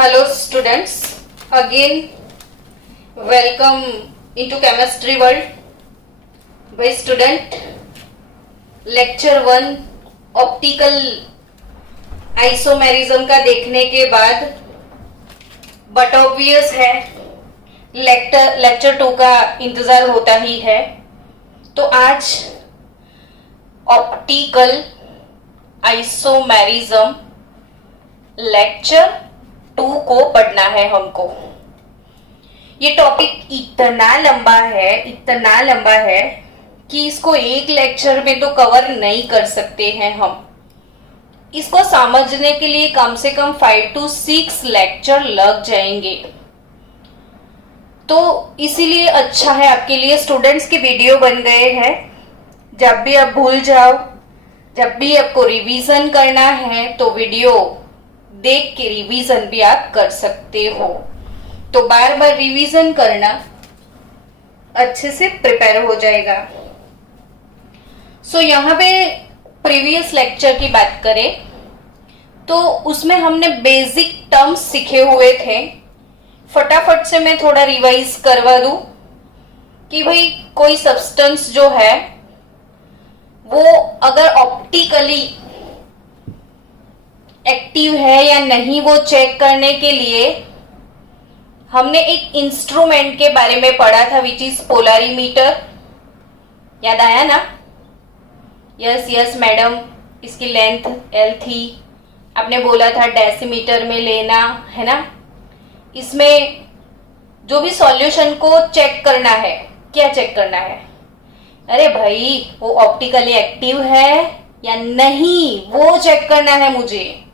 Hello students, again welcome into chemistry world. By student, lecture 1 optical isomerism का देखने के बाद बट ऑब्वियस है लेक्चर 2 का इंतजार होता ही है। तो आज ऑप्टिकल आइसोमेरिज्म लेक्चर 2 को पढ़ना है हमको। ये टॉपिक इतना लंबा है कि इसको एक लेक्चर में तो कवर नहीं कर सकते हैं हम। इसको समझने के लिए कम से कम 5 to 6 लेक्चर लग जाएंगे। तो इसीलिए अच्छा है आपके लिए स्टूडेंट्स की वीडियो बन गए हैं। जब भी आप भूल जाओ, जब भी आपको रिवीजन करना है तो वीडियो देख के रिवीजन भी आप कर सकते हो। तो बार बार रिवीजन करना, अच्छे से प्रिपेयर हो जाएगा। सो यहाँ पे प्रीवियस लेक्चर की बात करें तो उसमें हमने बेसिक टर्म्स सीखे हुए थे। फटाफट से मैं थोड़ा रिवाइज करवा दूं कि भाई कोई सब्सटेंस जो है वो अगर ऑप्टिकली एक्टिव है या नहीं वो चेक करने के लिए हमने एक इंस्ट्रूमेंट के बारे में पढ़ा था, विच इज पोलरीमीटर। याद आया ना? यस मैडम, इसकी लेंथ L थी। आपने बोला था डेसीमीटर में लेना है ना। इसमें जो भी सॉल्यूशन को चेक करना है, क्या चेक करना है? अरे भाई वो ऑप्टिकली एक्टिव है या नहीं वो चेक करना है मुझे।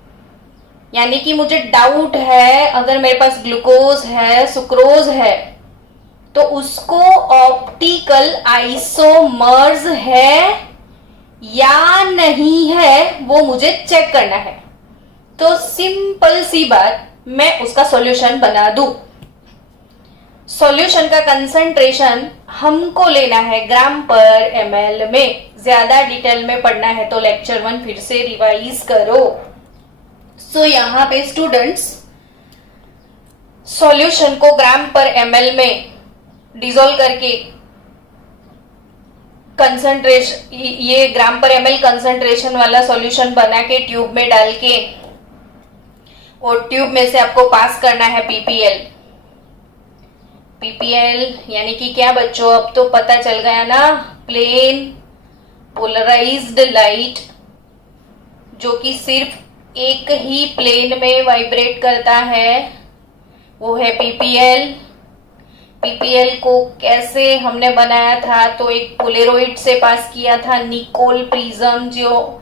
यानी कि मुझे डाउट है, अगर मेरे पास ग्लूकोज है, सुक्रोज है, तो उसको ऑप्टिकल आइसोमर्स है या नहीं है वो मुझे चेक करना है। तो सिंपल सी बात, मैं उसका सॉल्यूशन बना दूं। सॉल्यूशन का कंसंट्रेशन हमको लेना है ग्राम पर ml में। ज्यादा डिटेल में पढ़ना है तो लेक्चर 1 फिर से रिवाइज करो। सो यहाँ पे स्टूडेंट्स सॉल्यूशन को ग्राम पर ml में डिसॉल्व करके कंसंट्रेशन, ये ग्राम पर ml कंसंट्रेशन वाला सॉल्यूशन बना के ट्यूब में डाल के और ट्यूब में से आपको पास करना है पीपीएल यानी कि क्या बच्चों, अब तो पता चल गया ना, प्लेन पोलराइज्ड लाइट जो कि सिर्फ एक ही प्लेन में वाइब्रेट करता है, वो है पीपीएल। पीपीएल को कैसे हमने बनाया था? तो एक पोलेरोइड से पास किया था निकोल प्रिज्म, जो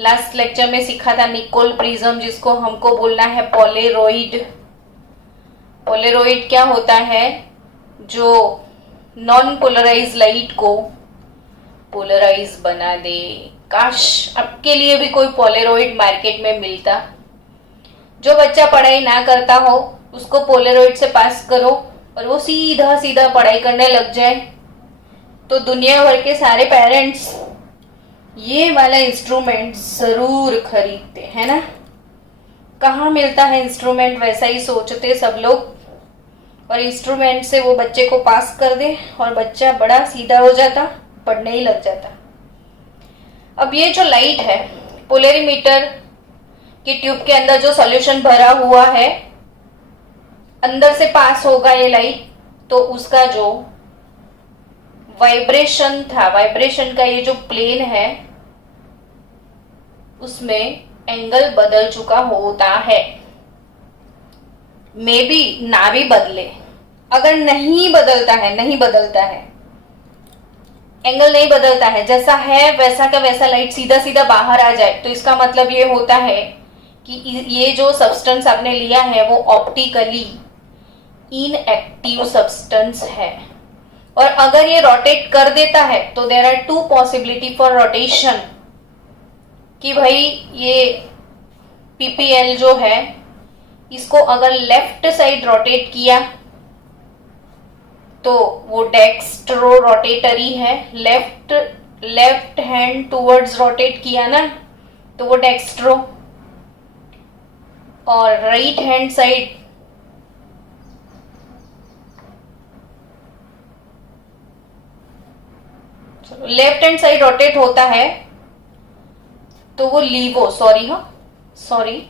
लास्ट लेक्चर में सीखा था निकोल प्रिज्म, जिसको हमको बोलना है पोलेरोइड। पोलेरोइड क्या होता है? जो नॉन पोलराइज लाइट को पोलराइज बना दे। काश आपके लिए भी कोई पोलेरोइड मार्केट में मिलता। जो बच्चा पढ़ाई ना करता हो उसको पोलेरोइड से पास करो और वो सीधा सीधा पढ़ाई करने लग जाए, तो दुनिया भर के सारे पेरेंट्स ये वाला इंस्ट्रूमेंट जरूर खरीदते हैं ना। कहाँ मिलता है इंस्ट्रूमेंट, वैसा ही सोचते सब लोग, और इंस्ट्रूमेंट से वो बच्चे को पास कर दे और बच्चा बड़ा सीधा हो जाता, पढ़ने ही लग जाता। अब ये जो लाइट है, पोलरीमीटर की ट्यूब के अंदर जो सॉल्यूशन भरा हुआ है, अंदर से पास होगा ये लाइट, तो उसका जो वाइब्रेशन था, वाइब्रेशन का ये जो प्लेन है उसमें एंगल बदल चुका होता है। मे बी ना भी बदले, अगर नहीं बदलता है एंगल नहीं बदलता है, जैसा है वैसा का वैसा लाइट सीधा सीधा बाहर आ जाए, तो इसका मतलब ये होता है कि ये जो सब्सटेंस आपने लिया है वो ऑप्टिकली इनएक्टिव सब्सटेंस है। और अगर ये रोटेट कर देता है तो there are 2 possibility for rotation, कि भाई ये पीपीएल जो है इसको अगर लेफ्ट साइड रोटेट किया तो वो डेक्स्ट्रो रोटेटरी है, लेफ्ट हैंड टूवर्ड्स रोटेट किया ना तो वो डेक्स्ट्रो, और right hand side left hand side rotate होता है तो वो लीवो, सॉरी,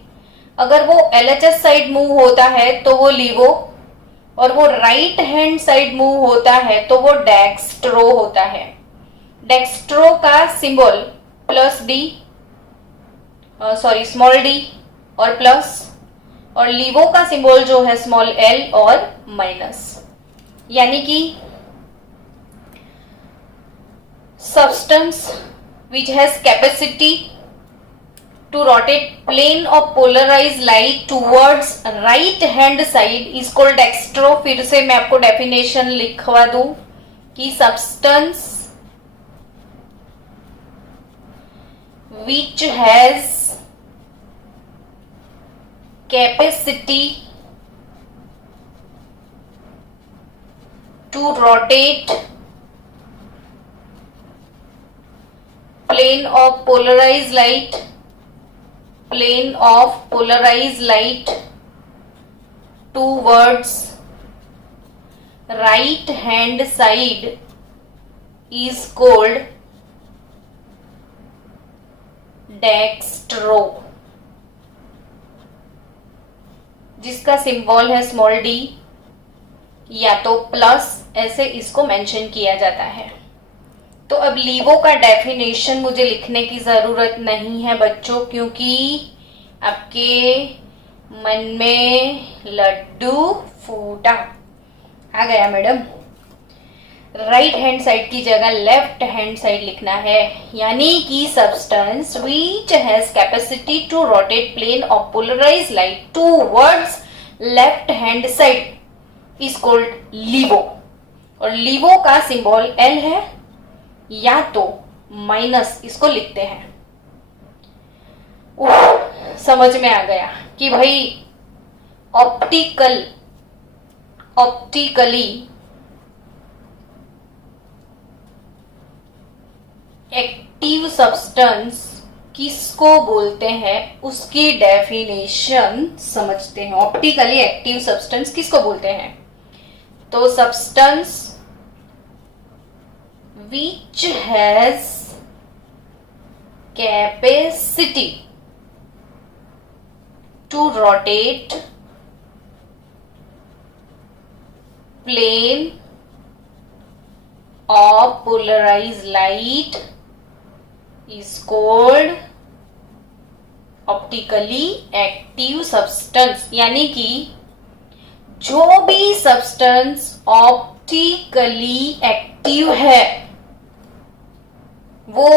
अगर वो एलएचएस साइड मूव होता है तो वो लीवो, और वो राइट हैंड साइड मूव होता है तो वो डेक्स्ट्रो होता है। डेक्स्ट्रो का symbol plus D, small D और प्लस, और लीवो का सिंबल जो है स्मॉल एल और माइनस। यानी कि substance which has capacity to rotate plane of polarized light towards right hand side is called dextro। फिर से मैं आपको डेफिनेशन लिखवा दूं कि substance which has capacity to rotate plane of polarized light towards right hand side is called dextro, जिसका symbol है small D या तो प्लस, ऐसे इसको मेंशन किया जाता है। तो अब लीवो का डेफिनेशन मुझे लिखने की जरूरत नहीं है बच्चों, क्योंकि आपके मन में लड्डू फूटा। आ गया मैडम। राइट हैंड साइड की जगह लेफ्ट हैंड साइड लिखना है, यानी कि substance which has capacity to rotate plane of polarized light towards left hand side is called laevo, और लीवो का सिंबल एल है या तो माइनस, इसको लिखते हैं। समझ में आ गया कि भाई ऑप्टिकली एक्टिव सब्सटेंस किसको बोलते हैं, उसकी डेफिनेशन समझते हैं। ऑप्टिकली एक्टिव सब्सटेंस किसको बोलते हैं? तो substance which has capacity to rotate plane of polarized light is called optically active substance. यानी कि जो भी सब्सटेंस ऑप्टिकली एक्टिव है वो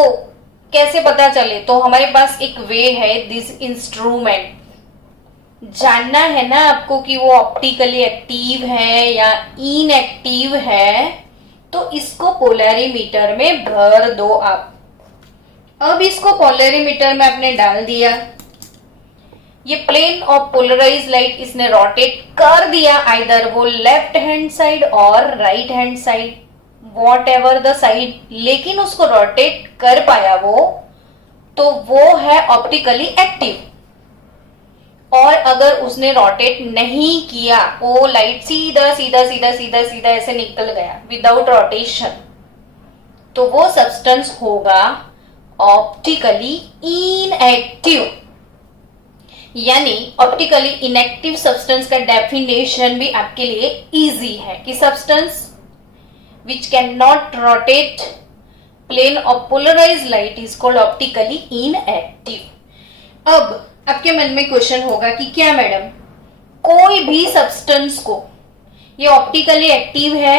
कैसे पता चले, तो हमारे पास एक वे है, दिस इंस्ट्रूमेंट। जानना है ना आपको कि वो ऑप्टिकली एक्टिव है या इनएक्टिव है, तो इसको पोलैरिमीटर में भर दो आप। अब इसको पोलैरिमीटर में आपने डाल दिया, ये प्लेन ऑफ पोलराइज्ड लाइट इसने रोटेट कर दिया, आइदर वो लेफ्ट हैंड साइड और right hand side, what ever the side, लेकिन उसको रोटेट कर पाया वो, तो वो है ऑप्टिकली एक्टिव। और अगर उसने रोटेट नहीं किया, वो लाइट सीधा सीधा सीधा सीधा सीधा ऐसे निकल गया विदाउट रोटेशन, तो वो सब्सटेंस होगा ऑप्टिकली इनएक्टिव। यानी ऑप्टिकली इनएक्टिव सब्सटेंस का डेफिनेशन भी आपके लिए इजी है कि substance which cannot rotate plane of polarized light is called optically inactive। अब आपके मन में क्वेश्चन होगा कि क्या मैडम कोई भी सब्सटेंस को ये ऑप्टिकली एक्टिव है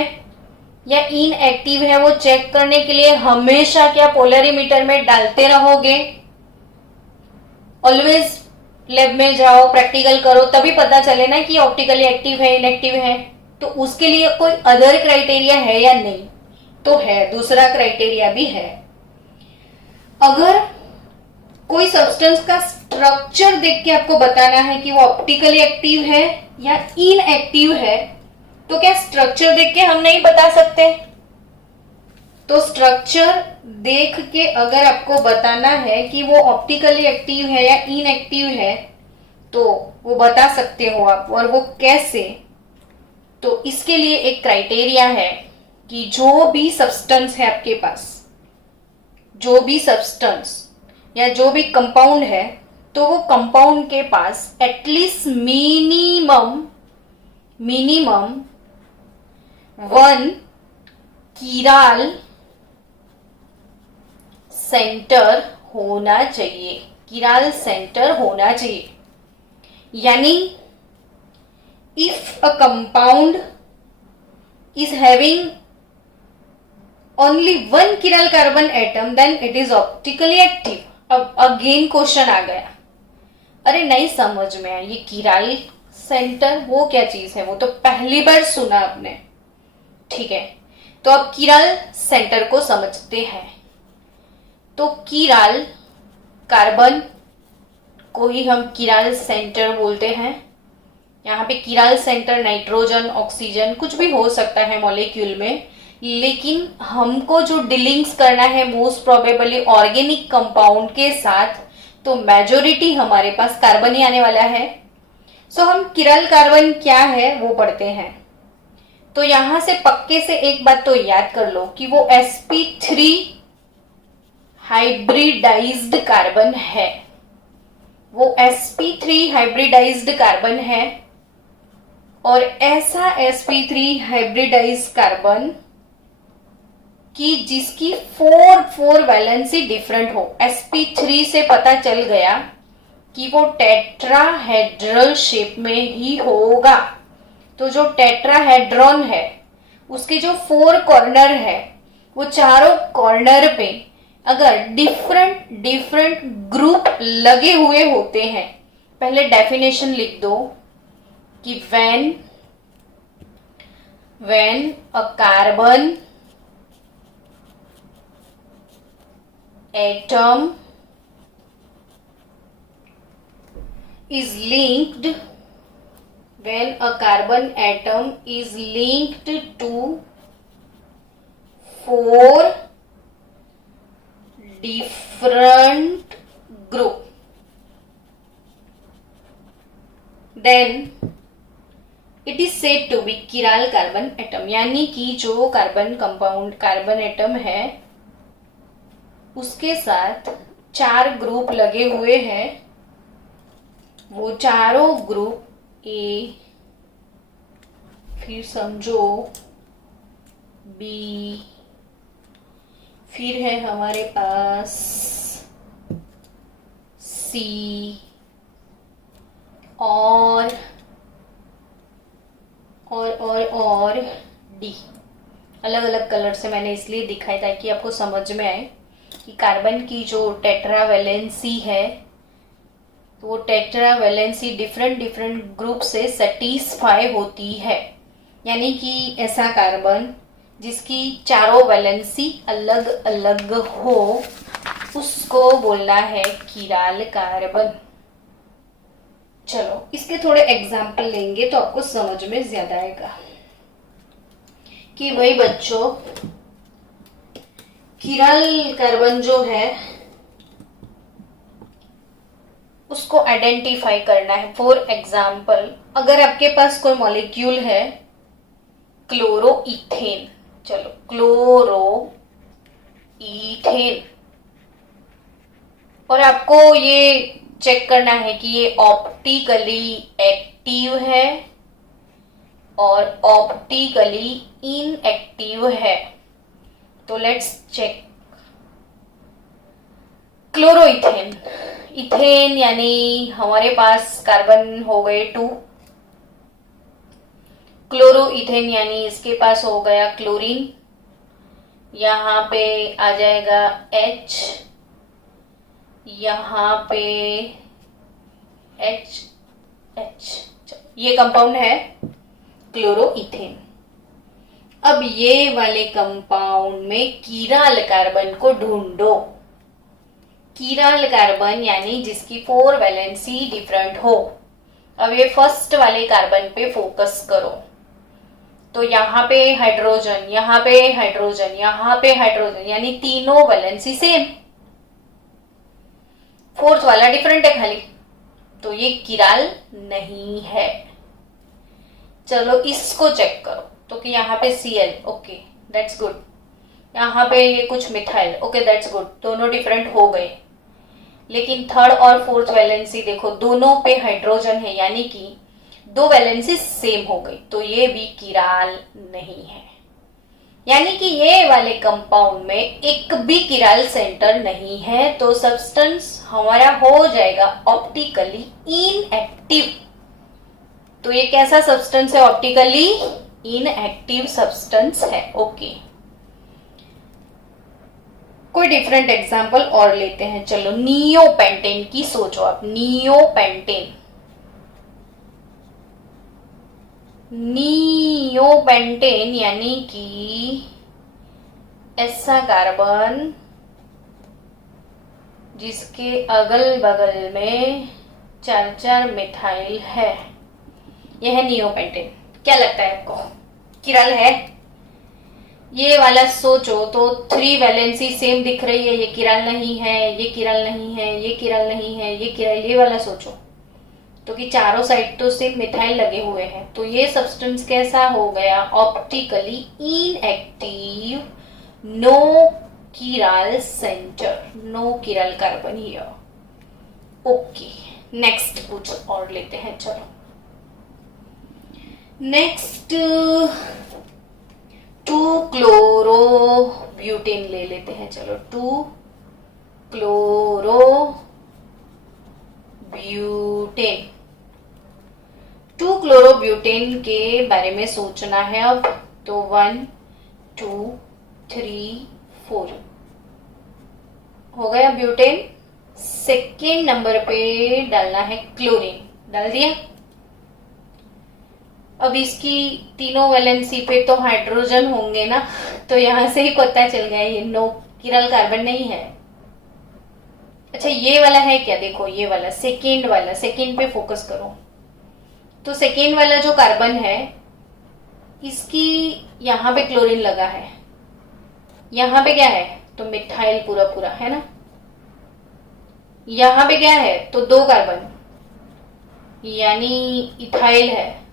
या इनएक्टिव है वो चेक करने के लिए हमेशा क्या पोलैरिमीटर में डालते रहोगे? ऑलवेज लैब में जाओ, प्रैक्टिकल करो, तभी पता चले ना कि ऑप्टिकली एक्टिव है इनएक्टिव है। तो उसके लिए कोई अदर क्राइटेरिया है या नहीं? तो है, दूसरा क्राइटेरिया भी है। अगर कोई सब्सटेंस का स्ट्रक्चर देख के आपको बताना है कि वो ऑप्टिकली एक्टिव है या इनएक्टिव है, तो क्या स्ट्रक्चर देख के हम नहीं बता सकते? तो स्ट्रक्चर देख के अगर आपको बताना है कि वो ऑप्टिकली एक्टिव है या इनएक्टिव है, तो वो बता सकते हो आप। और वो कैसे? तो इसके लिए एक क्राइटेरिया है कि जो भी सब्सटेंस है आपके पास जो भी सब्सटेंस या जो भी कंपाउंड है, तो वो कंपाउंड के पास एटलीस्ट मिनिमम 1 कीराल सेंटर होना चाहिए। कीराल सेंटर होना चाहिए, यानी if a compound is having only one chiral carbon atom then it is optically active। अब अगेन क्वेश्चन आ गया, अरे नहीं समझ में आया ये किराल सेंटर वो क्या चीज है, वो तो पहली बार सुना आपने। ठीक है, तो अब किराल सेंटर को समझते हैं। तो किराल कार्बन को ही हम किराल सेंटर बोलते हैं। यहाँ पे किराल सेंटर नाइट्रोजन ऑक्सीजन कुछ भी हो सकता है मॉलिक्यूल में, लेकिन हमको जो डीलिंग्स करना है मोस्ट प्रोबेबली ऑर्गेनिक कंपाउंड के साथ, तो मेजोरिटी हमारे पास कार्बन ही आने वाला है। सो हम किराल कार्बन क्या है वो पढ़ते हैं। तो यहां से पक्के से एक बात तो याद कर लो कि वो sp3 हाइब्रिडाइज्ड कार्बन है। वो sp3 हाइब्रिडाइज्ड कार्बन है, और ऐसा sp3 हाइब्रिडाइज्ड कार्बन कि जिसकी 4 वैलेंसी डिफरेंट हो। sp3 से पता चल गया कि वो टेट्राहेड्रल शेप में ही होगा। तो जो टेट्राहेड्रॉन है उसके जो 4 कॉर्नर है, वो चारों कॉर्नर पे अगर डिफरेंट ग्रुप लगे हुए होते हैं, पहले डेफिनेशन लिख दो कि when a carbon atom is linked to 4 different group, then it is said to be chiral carbon atom. यानी कि जो कार्बन कंपाउंड कार्बन एटम है उसके साथ 4 ग्रुप लगे हुए हैं, वो चारों ग्रुप ए, फिर समझो बी, फिर है हमारे पास सी और डी। अलग अलग कलर से मैंने इसलिए दिखाया ताकि आपको समझ में आए कि कार्बन की जो टेट्रावैलेंसी है, तो वो टेट्रावैलेंसी डिफरेंट ग्रुप से सेटिस्फाई होती है। यानी कि ऐसा कार्बन जिसकी चारों वैलेंसी अलग अलग हो, उसको बोलना है किराल कार्बन। चलो इसके थोड़े एग्जाम्पल लेंगे तो आपको समझ में ज्यादा आएगा कि भाई बच्चों, किराल कार्बन जो है उसको आइडेंटिफाई करना है। फॉर एग्जाम्पल, अगर आपके पास कोई मॉलिक्यूल है क्लोरोइथेन, चलो क्लोरोइथेन, और आपको ये चेक करना है कि ये ऑप्टिकली एक्टिव है और ऑप्टिकली इनएक्टिव है। तो लेट्स चेक क्लोरोइथेन। इथेन यानी हमारे पास कार्बन हो गए 2, क्लोरोइथेन यानी इसके पास हो गया क्लोरीन, यहाँ पे आ जाएगा H, यहाँ पे H, ये कंपाउंड है क्लोरोइथेन। अब ये वाले कंपाउंड में किराल कार्बन को ढूंढो। किराल कार्बन यानी जिसकी 4 वैलेंसी डिफरेंट हो। अब ये फर्स्ट वाले कार्बन पे फोकस करो, तो यहाँ पे हाइड्रोजन, यहाँ पे हाइड्रोजन, यहाँ पे हाइड्रोजन, यानी तीनों वैलेंसी सेम। 4th वाला डिफरेंट है खाली, तो ये किराल नहीं है। चलो इसको चेक करो, तो कि यहाँ पे Cl, ओके दैट्स गुड। यहाँ पे ये कुछ मिथाइल, ओके दैट्स गुड, दोनों डिफरेंट हो गए। लेकिन थर्ड और फोर्थ वैलेंसी देखो दोनों पे हाइड्रोजन है, यानी कि दो वैलेंसी सेम हो गई, तो ये भी किराल नहीं है। यानी कि ये वाले कंपाउंड में एक भी किराल सेंटर नहीं है, तो सब्सटेंस हमारा हो जाएगा ऑप्टिकली इनएक्टिव। तो ये कैसा सब्सटेंस है? ऑप्टिकली इनएक्टिव सब्सटेंस है। ओके, कोई डिफरेंट एग्जांपल और लेते हैं। चलो नियोपेंटेन की सोचो आप। नियोपेंटेन यानी कि ऐसा कार्बन जिसके अगल बगल में 4 मिथाइल है, यह है नियोपेंटेन। क्या लगता है आपको, किराल है? ये वाला सोचो तो 3 वैलेंसी सेम दिख रही है, ये किराल नहीं है, ये किराल नहीं है, ये किराल नहीं है, ये किराल। ये वाला सोचो तो कि चारों साइड तो सिर्फ मिथाइल लगे हुए हैं, तो ये सब्सटेंस कैसा हो गया? Optically inactive, no chiral centre, no chiral carbon here. Okay, next कुछ और लेते हैं। चलो नेक्स्ट 2-क्लोरोब्यूटेन ले लेते हैं। चलो 2-क्लोरोब्यूटेन। 2-क्लोरोब्यूटेन के बारे में सोचना है अब। तो 1 2 3 4 हो गया ब्यूटेन। सेकेंड नंबर पे डालना है क्लोरीन। डाल दिया। अब इसकी तीनों वैलेंसी पे तो हाइड्रोजन होंगे ना, तो यहां से ही पता चल गया ये नो किराल कार्बन नहीं है। अच्छा ये वाला है क्या? देखो ये वाला सेकेंड वाला, सेकेंड पे फोकस करो। तो सेकेंड वाला जो कार्बन है इसकी यहां पे क्लोरीन लगा है, यहां पे क्या है? तो मिथाइल पूरा पूरा है ना। यहां पे क्या है? तो 2 कार्बन यानी इथाइल है।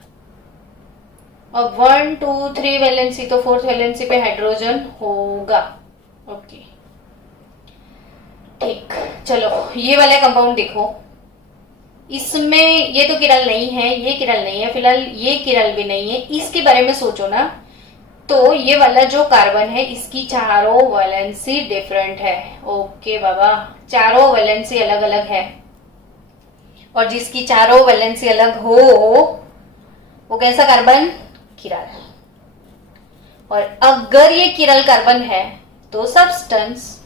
अब 1 2 3 वैलेंसी, तो 4th वैलेंसी पे हाइड्रोजन होगा। ओके ठीक, चलो ये वाला कंपाउंड देखो, इसमें ये तो किराल नहीं है, ये किराल नहीं है, फिलहाल ये किराल भी नहीं है। इसके बारे में सोचो ना, तो ये वाला जो कार्बन है इसकी चारों वैलेंसी डिफरेंट है। ओके बाबा, चारों वैलेंसी अलग अलग है, और जिसकी चारों वैलेंसी अलग हो वो कैसा कार्बन? किराल। और अगर ये किराल कार्बन है तो सब्सटेंस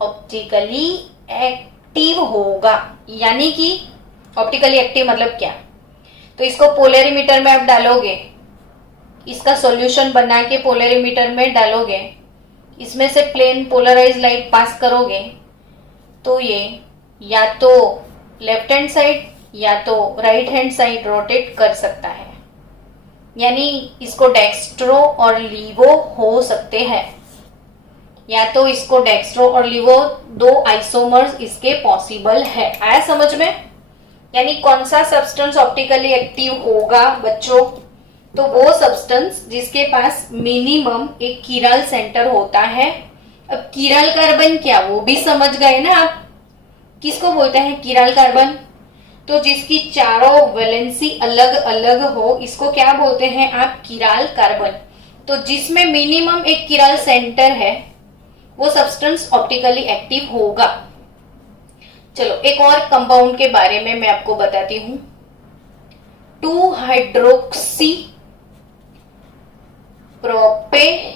ऑप्टिकली एक्टिव होगा। यानी कि ऑप्टिकली एक्टिव मतलब क्या? तो इसको पोलरिमीटर में आप डालोगे, इसका सॉल्यूशन बना के पोलरिमीटर में डालोगे, इसमें से प्लेन पोलराइज लाइट पास करोगे, तो ये या तो लेफ्ट हैंड साइड या तो राइट हैंड साइड रोटेट कर सकता है। यानी इसको डेक्स्ट्रो और लीवो हो सकते हैं, या तो इसको डेक्स्ट्रो और लीवो 2 आइसोमर्स इसके पॉसिबल है। आया समझ में? यानी कौन सा सब्सटेंस ऑप्टिकली एक्टिव होगा बच्चों? तो वो सब्सटेंस जिसके पास मिनिमम एक किराल सेंटर होता है। अब किराल कार्बन क्या, वो भी समझ गए ना आप, किसको बोलते हैं किराल कार्बन? तो जिसकी चारों वैलेंसी अलग अलग हो, इसको क्या बोलते हैं आप? किराल कार्बन। तो जिसमें मिनिमम एक किराल सेंटर है वो सब्सटेंस ऑप्टिकली एक्टिव होगा। चलो एक और कंपाउंड के बारे में मैं आपको बताती हूं। 2 hydroxy propanoic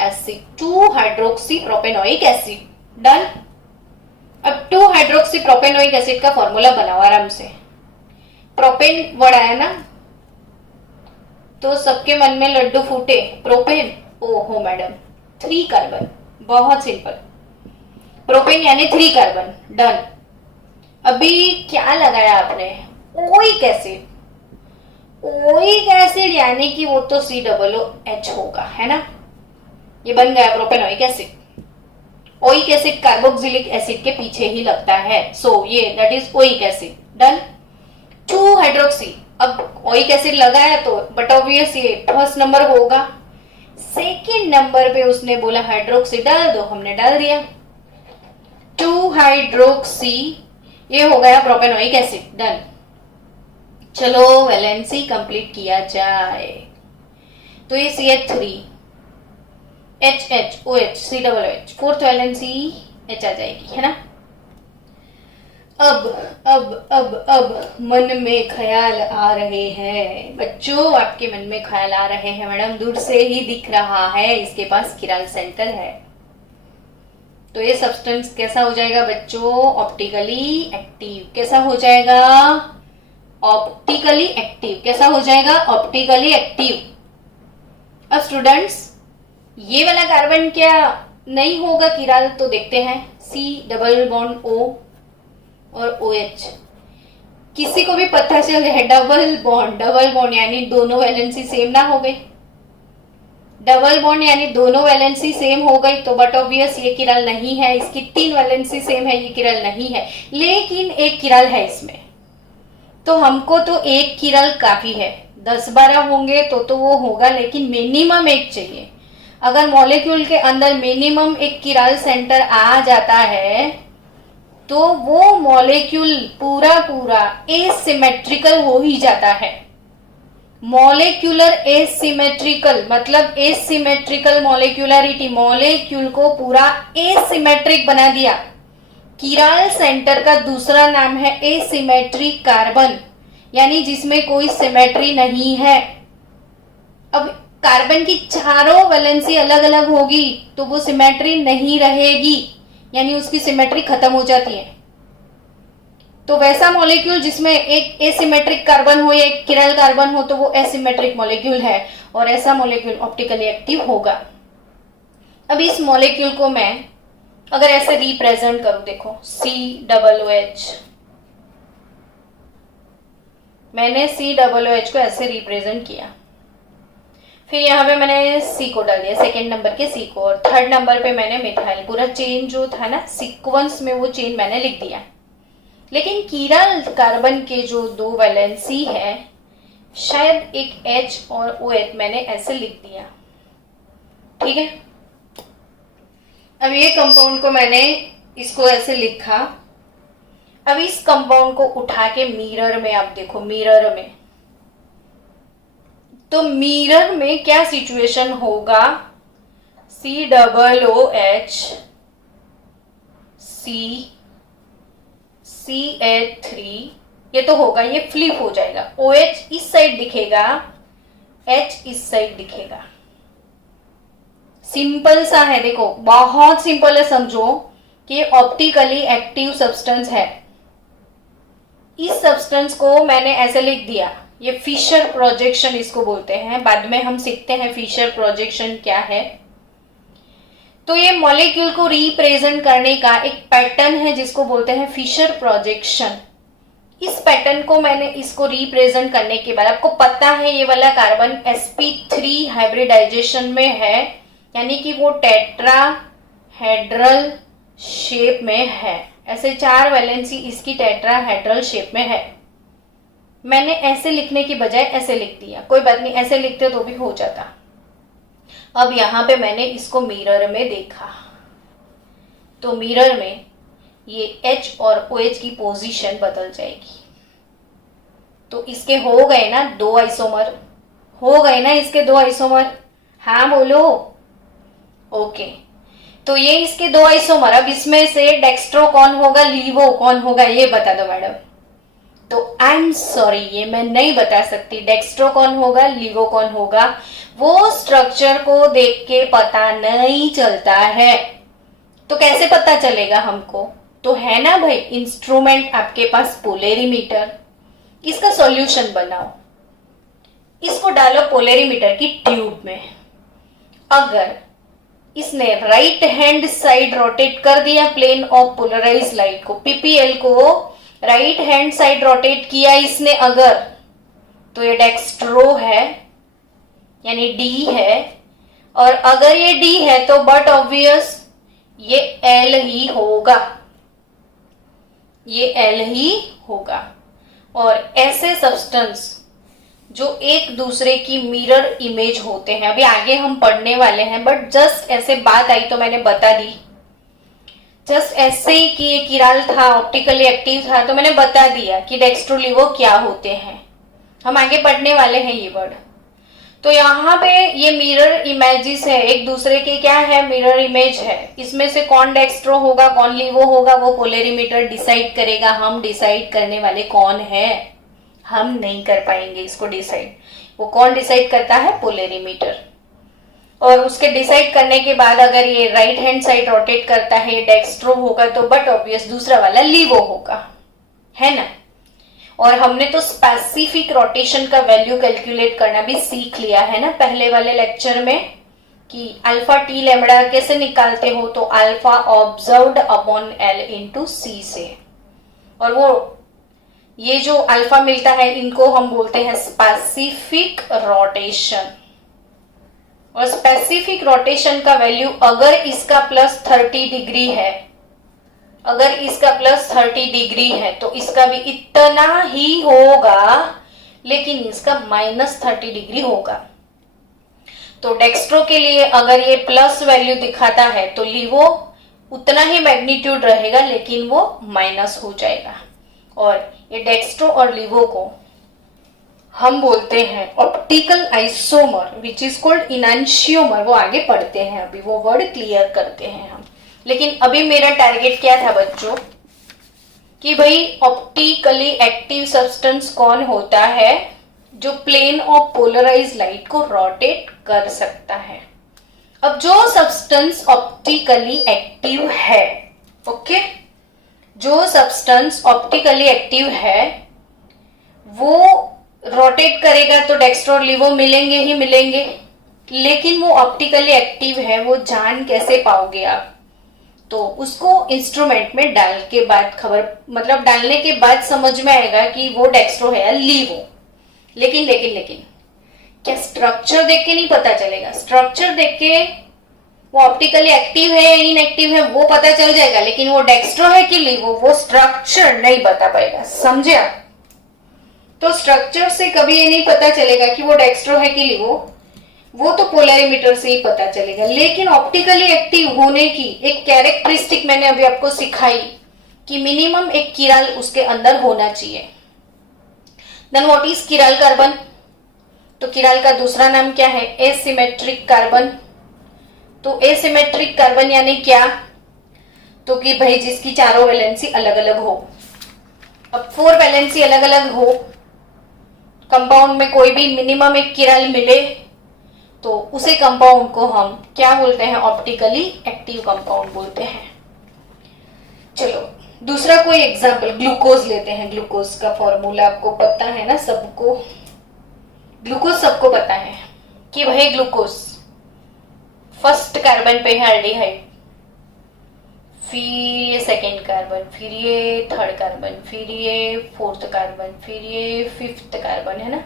acid. 2 hydroxy propanoic acid. Done. अब 2 हाइड्रोक्सी प्रोपेनोइक एसिड का फॉर्मूला बनाओ आराम से। प्रोपेन वर्ड आया ना, तो सबके मन में लड्डू फूटे। प्रोपेन, ओहो मैडम 3 कार्बन, बहुत सिंपल। प्रोपेन यानी 3 कार्बन। डन। अभी क्या लगाया आपने? Oic acid. ओइक एसिड यानी कि वो तो COOH होगा, है ना। ये बन गया propanoic acid. Oic acid carboxylic acid के पीछे ही लगता है, सो ये that is oic acid. Done. 2 hydroxy, अब ओइक एसिड लगाया तो बट ऑब्वियस ये फर्स्ट नंबर होगा। सेकेंड नंबर पे उसने बोला हाइड्रोक्सी डाल दो, हमने डाल दिया 2 हाइड्रोक्सी, ये हो गया प्रोपेनोइक एसिड, डन। चलो वैलेंसी कंप्लीट किया जाए। तो ये CH3 HH OH COOH, fourth valency H आ जाएगी, है ना। अब मन में ख्याल आ रहे हैं बच्चों, आपके मन में ख्याल आ रहे हैं मैडम, दूर से ही दिख रहा है इसके पास किराल सेंटर है। तो ये सब्सटेंस कैसा हो जाएगा बच्चों, ऑप्टिकली एक्टिव। कैसा हो जाएगा, ऑप्टिकली एक्टिव। कैसा हो जाएगा, ऑप्टिकली एक्टिव। अब स्टूडेंट्स ये वाला कार्बन क्या नहीं होगा किराल, तो देखते हैं C डबल बॉन्ड O और OH। किसी को भी पता चल रहा है डबल बॉन्ड यानी दोनों वैलेंसी सेम ना हो गई, डबल बॉन्ड यानी दोनों वैलेंसी सेम हो गई, तो बट ऑब्वियस ये किराल नहीं है। इसकी 3 वैलेंसी सेम है, ये किराल नहीं है, लेकिन एक किराल है इसमें। तो हमको तो एक किराल काफी है, 10-12 होंगे तो वो होगा, लेकिन मिनिमम एक चाहिए। अगर मॉलिक्यूल के अंदर मिनिमम एक किराल सेंटर आ जाता है तो वो मॉलिक्यूल पूरा एसिमेट्रिकल हो ही जाता है। मॉलिक्यूलर एसिमेट्रिकल मतलब एसिमेट्रिकल मॉलिक्यूलरिटी, मॉलिक्यूल को पूरा एसिमेट्रिक बना दिया। किराल सेंटर का दूसरा नाम है एसिमेट्रिक कार्बन, यानी जिसमें कोई सिमेट्री नहीं है। अब कार्बन की चारों वैलेंसी अलग अलग होगी तो वो सिमेट्री नहीं रहेगी, यानी उसकी सिमेट्री खत्म हो जाती है। तो वैसा मॉलिक्यूल जिसमें एक एसिमेट्रिक कार्बन हो या एक किराल कार्बन हो तो वो एसिमेट्रिक मॉलिक्यूल है, और ऐसा मॉलिक्यूल ऑप्टिकली एक्टिव होगा। अब इस मॉलिक्यूल को मैं अगर ऐसे रिप्रेजेंट करूं, देखो COOH, मैंने COOH को ऐसे रिप्रेजेंट किया, फिर यहाँ पे मैंने C को डाल दिया, सेकेंड नंबर के C को, और थर्ड नंबर पे मैंने मिथाइल, पूरा चेन जो था ना सीक्वेंस में वो चेन मैंने लिख दिया। लेकिन किराल कार्बन के जो 2 वैलेंसी है, शायद एक H और OH मैंने ऐसे लिख दिया, ठीक है। अब ये कंपाउंड को मैंने इसको ऐसे लिखा। अब इस कंपाउंड को उठा के मिरर में आप देखो, मिरर में, तो मिरर में क्या सिचुएशन होगा, COOH CH3 ये तो होगा, ये फ्लिप हो जाएगा, OH इस साइड दिखेगा, H इस साइड दिखेगा। सिंपल सा है, देखो बहुत सिंपल है, समझो कि ऑप्टिकली एक्टिव सब्सटेंस है। इस सब्सटेंस को मैंने ऐसे लिख दिया, ये फिशर प्रोजेक्शन इसको बोलते हैं, बाद में हम सीखते हैं फिशर प्रोजेक्शन क्या है। तो ये मॉलिक्यूल को रिप्रेजेंट करने का एक पैटर्न है जिसको बोलते हैं फिशर प्रोजेक्शन। इस पैटर्न को मैंने इसको रिप्रेजेंट करने के बाद, आपको पता है ये वाला कार्बन sp3 हाइब्रिडाइजेशन में है, यानी कि वो टेट्राहेड्रल शेप में है, ऐसे 4 वैलेंसी इसकी टेट्राहेड्रल शेप में है। मैंने ऐसे लिखने की बजाय ऐसे लिख दिया, कोई बात नहीं, ऐसे लिखते तो भी हो जाता। अब यहां पे मैंने इसको मिरर में देखा, तो मिरर में ये H और OH की पोजीशन बदल जाएगी। तो इसके हो गए ना 2 आइसोमर, हो गए ना इसके 2 आइसोमर, हाँ बोलो, ओके। तो ये इसके 2 आइसोमर, अब इसमें से डेक्स्ट्रो कौन होगा, लीवो कौन होगा, ये बता दो मैडम। तो आई एम सॉरी, ये मैं नहीं बता सकती, डेक्स्ट्रो कौन होगा, लीवो कौन होगा, वो स्ट्रक्चर को देख के पता नहीं चलता है। तो कैसे पता चलेगा हमको, तो है ना भाई इंस्ट्रूमेंट आपके पास, पोलेरीमीटर। इसका सॉल्यूशन बनाओ, इसको डालो पोलेरीमीटर की ट्यूब में। अगर इसने राइट हैंड साइड रोटेट कर दिया प्लेन ऑफ पोलराइज लाइट को, पीपीएल को राइट हैंड साइड रोटेट किया इसने अगर, तो ये डेक्स्ट्रो है, यानी डी है। और अगर ये डी है तो बट ऑब्वियस ये एल ही होगा, ये एल ही होगा। और ऐसे सब्सटेंस जो एक दूसरे की मिरर इमेज होते हैं। अभी आगे हम पढ़ने वाले हैं, बट जस्ट ऐसे बात आई तो मैंने बता दी। जस्ट ऐसे ही कि ये किराल था, ऑप्टिकली एक्टिव था, तो मैंने बता दिया कि डेक्स्ट्रोलीवो क्या होते हैं। हम आगे पढ़ने वाले हैं ये वर्ड। तो यहाँ पे ये मिरर इमेजेस है, एक दूसरे के क्या है, मिरर इमेज है। इसमें से कौन डेक्स्ट्रो होगा कौन लीवो होगा वो पोलरीमीटर डिसाइड करेगा। हम डिसाइड करने वाले कौन है? हम नहीं कर पाएंगे इसको डिसाइड। वो कौन डिसाइड करता है? पोलरीमीटर। और उसके डिसाइड करने के बाद अगर ये राइट हैंड साइड रोटेट करता है डेक्स्ट्रो होगा, तो बट ऑब्वियस दूसरा वाला लीवो होगा, है ना। और हमने तो स्पेसिफिक रोटेशन का वैल्यू कैलकुलेट करना भी सीख लिया है ना पहले वाले लेक्चर में, कि अल्फा टी लैम्बडा कैसे निकालते हो, तो alpha observed upon L into C से। और वो ये जो अल्फा मिलता है इनको हम बोलते हैं स्पेसिफिक रोटेशन। और स्पेसिफिक रोटेशन का वैल्यू अगर इसका प्लस 30 डिग्री है, अगर इसका प्लस 30 डिग्री है तो इसका भी इतना ही होगा, लेकिन इसका माइनस 30 डिग्री होगा। तो डेक्स्ट्रो के लिए अगर ये प्लस वैल्यू दिखाता है तो लीवो उतना ही मैग्नीट्यूड रहेगा, लेकिन वो माइनस हो जाएगा। और ये डेक्स्ट्रो और लीवो को हम बोलते हैं optical isomer, which is called enantiomer. वो आगे पढ़ते हैं, अभी वो वर्ड क्लियर करते हैं हम। लेकिन अभी मेरा टारगेट क्या था बच्चों, कि भाई ऑप्टिकली एक्टिव सब्सटेंस कौन होता है जो प्लेन ऑफ पोलराइज लाइट को रोटेट कर सकता है। अब जो सब्सटेंस ऑप्टिकली एक्टिव है, ओके, जो सब्सटेंस ऑप्टिकली एक्टिव है वो रोटेट करेगा तो डेक्स्ट्रो और लीवो मिलेंगे ही मिलेंगे। लेकिन वो ऑप्टिकली एक्टिव है, वो जान कैसे पाओगे आप? तो उसको इंस्ट्रूमेंट में डाल के बाद खबर, मतलब डालने के बाद समझ में आएगा कि वो डेक्स्ट्रो है या लीवो। लेकिन लेकिन लेकिन क्या स्ट्रक्चर देख के नहीं पता चलेगा? स्ट्रक्चर देख के वो ऑप्टिकली एक्टिव है या इनएक्टिव है वो पता चल जाएगा, लेकिन वो डेक्स्ट्रो है कि लीवो वो स्ट्रक्चर नहीं बता पाएगा। समझे आप? तो स्ट्रक्चर से कभी ये नहीं पता चलेगा कि वो डेक्स्ट्रो है कि लीवो, वो तो पोलरीमीटर से ही पता चलेगा। लेकिन ऑप्टिकली एक्टिव होने की एक कैरेक्टरिस्टिक मैंने अभी आपको सिखाई कि मिनिमम एक किराल उसके अंदर होना चाहिए। Then what is chiral carbon? तो किराल का दूसरा नाम क्या है? Asymmetric carbon. तो एसिमेट्रिक कार्बन यानी क्या? तो कि भाई जिसकी चारों वैलेंसी अलग अलग हो। अब 4 वैलेंसी अलग अलग हो, कंपाउंड में कोई भी मिनिमम एक किराल मिले, तो उसे कंपाउंड को हम क्या बोलते हैं? ऑप्टिकली एक्टिव कंपाउंड बोलते हैं। चलो दूसरा कोई एग्जांपल, ग्लूकोज लेते हैं। ग्लूकोज का फॉर्मूला आपको पता है ना सबको? ग्लूकोज सबको पता है कि भाई ग्लूकोज फर्स्ट कार्बन पे है एल्डिहाइड, फिर ये सेकेंड कार्बन, फिर ये थर्ड कार्बन, फिर ये फोर्थ कार्बन, फिर ये फिफ्थ कार्बन, है ना।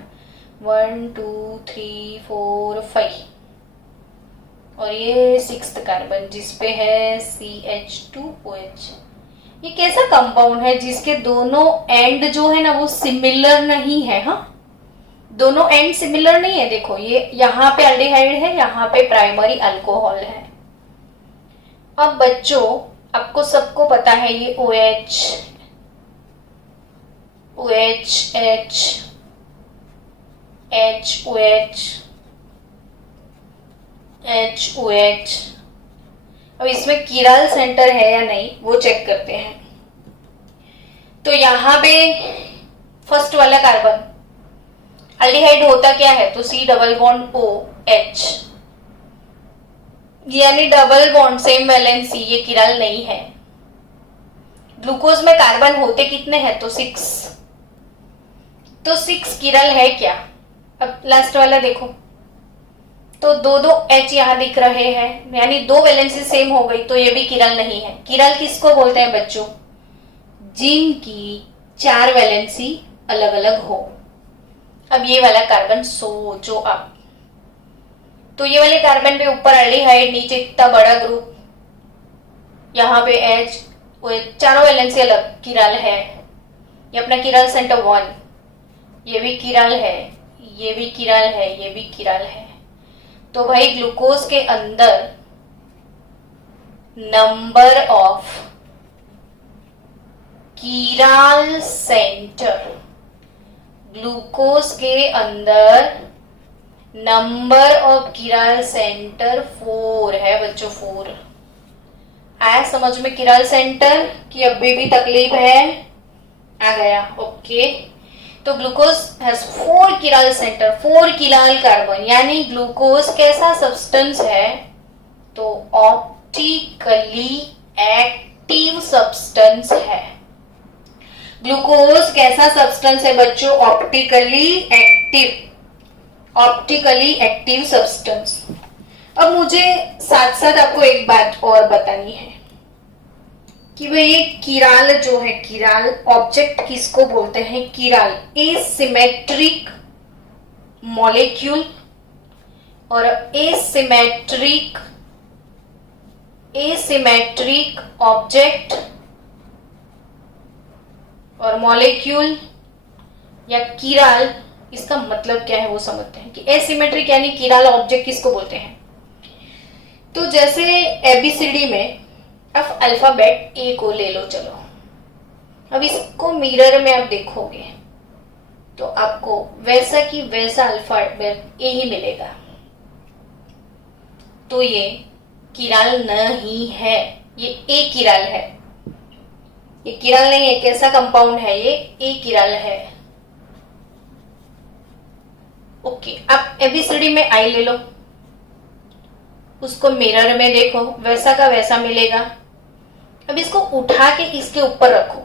1 2 3 4 5 और ये सिक्स्थ कार्बन जिसपे है CH2OH। ये कैसा कंपाउंड है जिसके दोनों एंड जो है ना वो सिमिलर नहीं है? हाँ, दोनों एंड सिमिलर नहीं है। देखो ये यहाँ पे एल्डिहाइड है, यहाँ पे प्राइमरी अल्कोहल है। अब बच्चों आपको सबको पता है ये OH, H, OH। अब इसमें किराल सेंटर है या नहीं वो चेक करते हैं। तो यहाँ पे फर्स्ट वाला कार्बन एल्डिहाइड होता क्या है? तो C डबल बॉन्ड OH, यानी डबल बॉन्ड सेम वैलेंसी, ये किराल नहीं है। ग्लूकोज में कार्बन होते कितने हैं? तो 6, तो 6 किराल है क्या? अब लास्ट वाला देखो, तो दो H यहां दिख रहे हैं, यानी 2 वैलेंसी सेम हो गई, तो ये भी किराल नहीं है। किराल किसको बोलते हैं बच्चों? जिनकी 4 वैलेंसी अलग अलग हो। अब ये वाला कार्बन सोचो आप, तो ये वाले कार्बन पे ऊपर एल्डिहाइड, नीचे इतना बड़ा ग्रुप, यहाँ पे H, चारों वैलेंसी अलग, किराल है। ये अपना किराल सेंटर 1, ये भी किराल है, ये भी किराल है, ये भी किराल है। तो भाई ग्लूकोज के अंदर number of chiral centre, glucose के अंदर नंबर ऑफ किराल सेंटर 4 है बच्चों, 4। आया समझ में किराल सेंटर कि अभी भी तकलीफ है? आ गया, ओके। तो ग्लूकोज हैज 4 किराल सेंटर, 4 किराल कार्बन, यानी ग्लूकोज कैसा सब्सटेंस है? तो ऑप्टिकली एक्टिव सब्सटेंस है। ग्लूकोज कैसा सब्सटेंस है बच्चों? Optically active, optically active substance. अब मुझे साथ साथ आपको एक बात और बतानी है कि भाई ये किराल जो है, किराल ऑब्जेक्ट किसको बोलते हैं? किराल एसिमेट्रिक मॉलिक्यूल और एसिमेट्रिक ऑब्जेक्ट और मॉलिक्यूल या किराल, इसका मतलब क्या है वो समझते हैं कि एसिमेट्रिक यानी किराल ऑब्जेक्ट किसको बोलते हैं। तो जैसे एबीसीडी में अब अल्फाबेट ए को ले लो, चलो अब इसको मिरर में आप देखोगे तो आपको वैसा की वैसा अल्फाबेट ए ही मिलेगा। तो ये किराल नहीं है, ये ए किराल है। ये किराल नहीं है, कैसा कंपाउंड है? ये ए किराल है। ओके, अब एबीसीडी में आई ले लो, उसको मिरर में देखो, वैसा का वैसा मिलेगा। अब इसको उठा के इसके ऊपर रखो,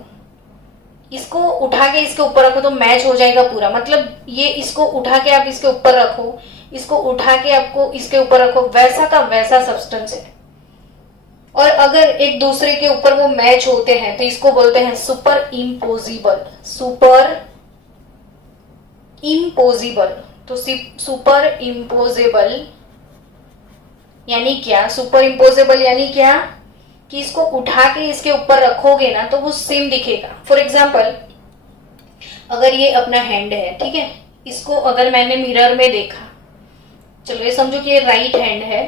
इसको उठा के इसके ऊपर रखो तो मैच हो जाएगा पूरा। मतलब ये इसको उठा के आप इसके ऊपर रखो, इसको उठा के आपको इसके ऊपर रखो, वैसा का वैसा सब्सटेंस है। और अगर एक दूसरे के ऊपर वो मैच होते हैं तो इसको बोलते हैं सुपर इम्पोजिबल। सुपर इम्पोजिबल, तो सुपर इम्पोजेबल यानी क्या? सुपर इम्पोजेबल यानी क्या कि इसको उठा के इसके ऊपर रखोगे ना तो वो सेम दिखेगा। फॉर एग्जाम्पल, अगर ये अपना हैंड है, ठीक है, इसको अगर मैंने मिरर में देखा, चलो ये समझो कि ये राइट हैंड है,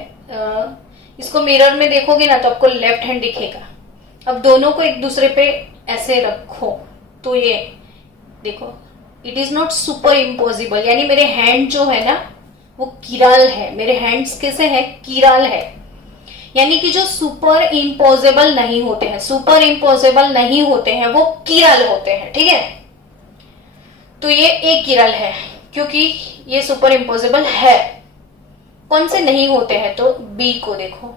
इसको मिरर में देखोगे ना तो आपको लेफ्ट हैंड दिखेगा। अब दोनों को एक दूसरे पे ऐसे रखो तो ये देखो, it is not super imposable, यानी मेरे हैंड जो है ना वो किराल है। मेरे हैंड्स कैसे है? किराल है। यानी कि जो सुपर इम्पोजेबल नहीं होते हैं, सुपर इम्पोजेबल नहीं होते हैं, वो किराल होते हैं, ठीक है। तो ये एक किराल है क्योंकि ये सुपर इम्पोजेबल है। कौन से नहीं होते हैं? तो बी को देखो,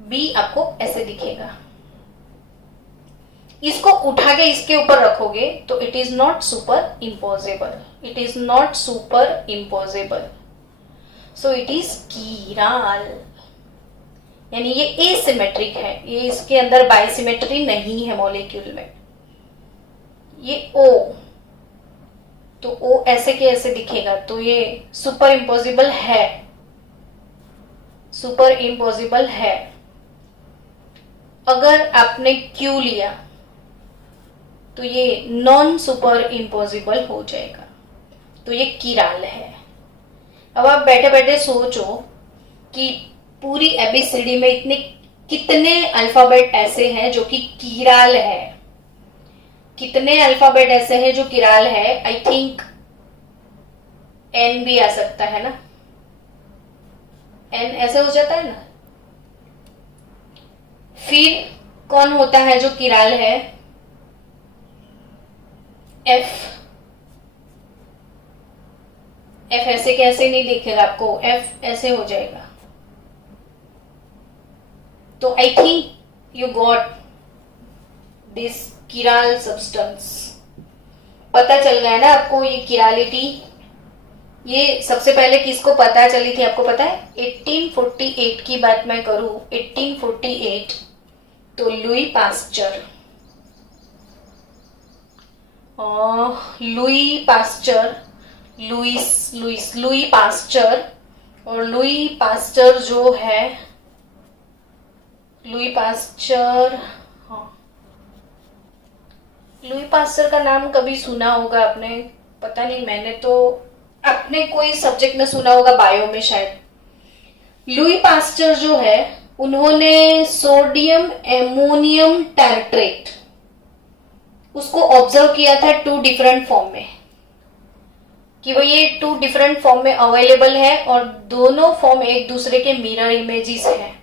बी आपको ऐसे दिखेगा। इसको उठा के इसके ऊपर रखोगे तो it is not superimposable, it is not superimposable, so it is chiral. यानी ये एसिमेट्रिक है, ये इसके अंदर बायसिमेट्री नहीं है मॉलिक्यूल में। ये ओ, तो ओ ऐसे के ऐसे दिखेगा तो ये सुपर इम्पोजिबल है, सुपर इम्पोजिबल है। अगर आपने क्यू लिया तो ये नॉन सुपर इम्पोजिबल हो जाएगा, तो ये किराल है। अब आप बैठे बैठे सोचो कि पूरी एबीसीडी में इतने कितने अल्फाबेट ऐसे हैं जो कि किराल है। कितने अल्फाबेट ऐसे हैं जो किराल है? आई थिंक एन भी आ सकता है ना, एन ऐसे हो जाता है ना। फिर कौन होता है जो किराल है? एफ। एफ ऐसे कैसे नहीं दिखेगा आपको? एफ ऐसे हो जाएगा। तो I think you got this chiral substance. पता चल गया ना आपको ये किरालिटी। ये सबसे पहले किसको पता चली थी आपको पता है? 1848 की बात मैं करूं, 1848 तो Louis Pasteur, Louis Pasteur, Louis Pasteur. और लुई पास्चर जो है, लुई पास्चर, हाँ, लुई पास्चर का नाम कभी सुना होगा आपने, पता नहीं, मैंने तो अपने कोई सब्जेक्ट में सुना होगा, बायो में शायद। लुई पास्चर जो है उन्होंने सोडियम एमोनियम टार्ट्रेट उसको ऑब्जर्व किया था 2 डिफरेंट फॉर्म में, कि भाई ये 2 डिफरेंट फॉर्म में अवेलेबल है और दोनों फॉर्म एक दूसरे के मिरर इमेजेस हैं,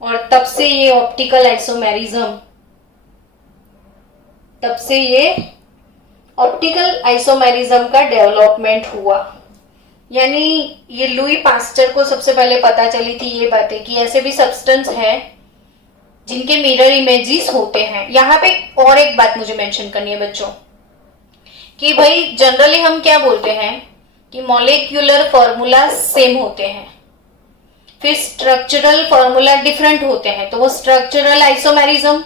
और तब से ये ऑप्टिकल आइसोमेरिज्म, तब से ये ऑप्टिकल आइसोमेरिज्म का डेवलपमेंट हुआ। यानी ये लुई पास्चर को सबसे पहले पता चली थी ये बातें कि ऐसे भी सब्सटेंस है जिनके मिरर इमेजेस होते हैं। यहाँ पे और एक बात मुझे मेंशन करनी है बच्चों, कि भाई जनरली हम क्या बोलते हैं कि मॉलिक्यूलर फॉर्मूला सेम होते हैं, फिर स्ट्रक्चरल फॉर्मूला डिफरेंट होते हैं, तो वो स्ट्रक्चरल आइसोमेरिज्म।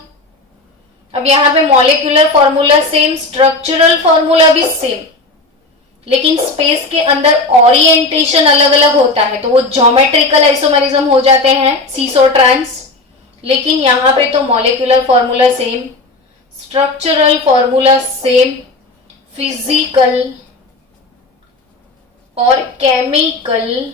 अब यहाँ पे molecular formula same, structural formula भी सेम, लेकिन स्पेस के अंदर ओरिएंटेशन अलग अलग होता है, तो वो ज्योमेट्रिकल आइसोमेरिज्म हो जाते हैं, सीस और ट्रांस। लेकिन यहाँ पे तो molecular formula same, structural formula same, physical और केमिकल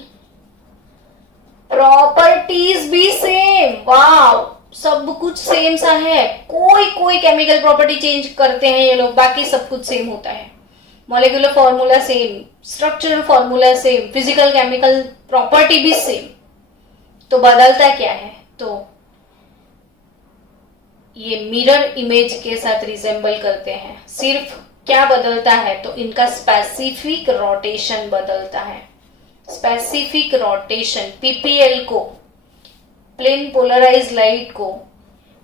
प्रॉपर्टीज भी सेम। वाव, सब कुछ सेम सा है, कोई केमिकल प्रॉपर्टी चेंज करते हैं ये लोग, बाकी सब कुछ सेम होता है। Molecular formula same, structural formula same, physical chemical property भी सेम। तो बदलता क्या है? तो ये मिरर इमेज के साथ रिजेंबल करते हैं। सिर्फ क्या बदलता है? तो इनका स्पेसिफिक रोटेशन बदलता है। स्पेसिफिक रोटेशन, पीपीएल को, प्लेन पोलराइज लाइट को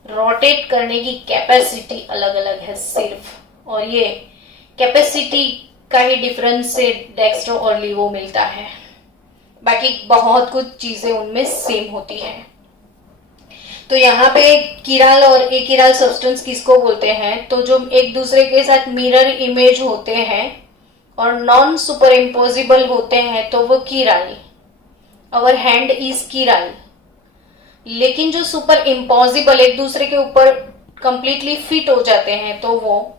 रोटेट करने की कैपेसिटी अलग अलग है सिर्फ, और ये कैपेसिटी का ही डिफरेंस से डेक्स्ट्रो और लीवो मिलता है, बाकी बहुत कुछ चीजें उनमें सेम होती है। तो यहाँ पे किराल और एकिराल सब्सटेंस किसको बोलते हैं? तो जो एक दूसरे के साथ मिरर इमेज होते हैं और नॉन सुपर इम्पोजिबल होते हैं तो वो किराल, अवर हैंड इज किराल। लेकिन जो सुपर इम्पॉसिबल, एक दूसरे के ऊपर कंप्लीटली फिट हो जाते हैं, तो वो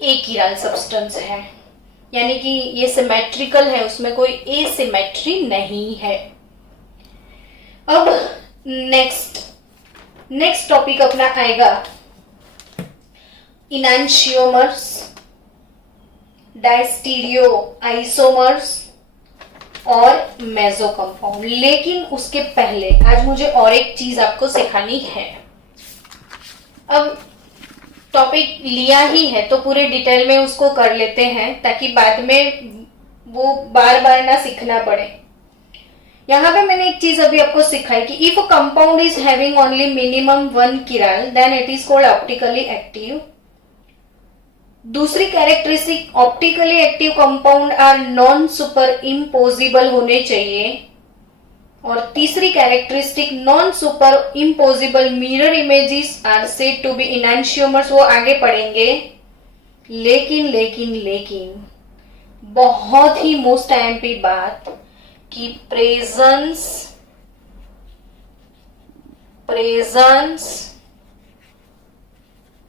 एकिराल सब्सटेंस है। यानी कि ये सिमेट्रिकल है, उसमें कोई एसिमेट्री नहीं है। अब नेक्स्ट टॉपिक अपना आएगा इनांशियोमर्स, डायस्टीरियो आइसोमर्स और मेसो कंपाउंड। लेकिन उसके पहले आज मुझे और एक चीज आपको सिखानी है। अब टॉपिक लिया ही है तो पूरे डिटेल में उसको कर लेते हैं, ताकि बाद में वो बार बार ना सीखना पड़े। यहाँ पे मैंने एक चीज अभी आपको सिखाई कि if a compound is having only minimum 1 chiral then it is called optically active. दूसरी characteristic, optically active compound are non super imposable होने चाहिए। और तीसरी characteristic, non super imposable mirror images are said to be enantiomers, वो आगे पढ़ेंगे। लेकिन बहुत ही मोस्ट आईएमपी बात कि प्रेजेंस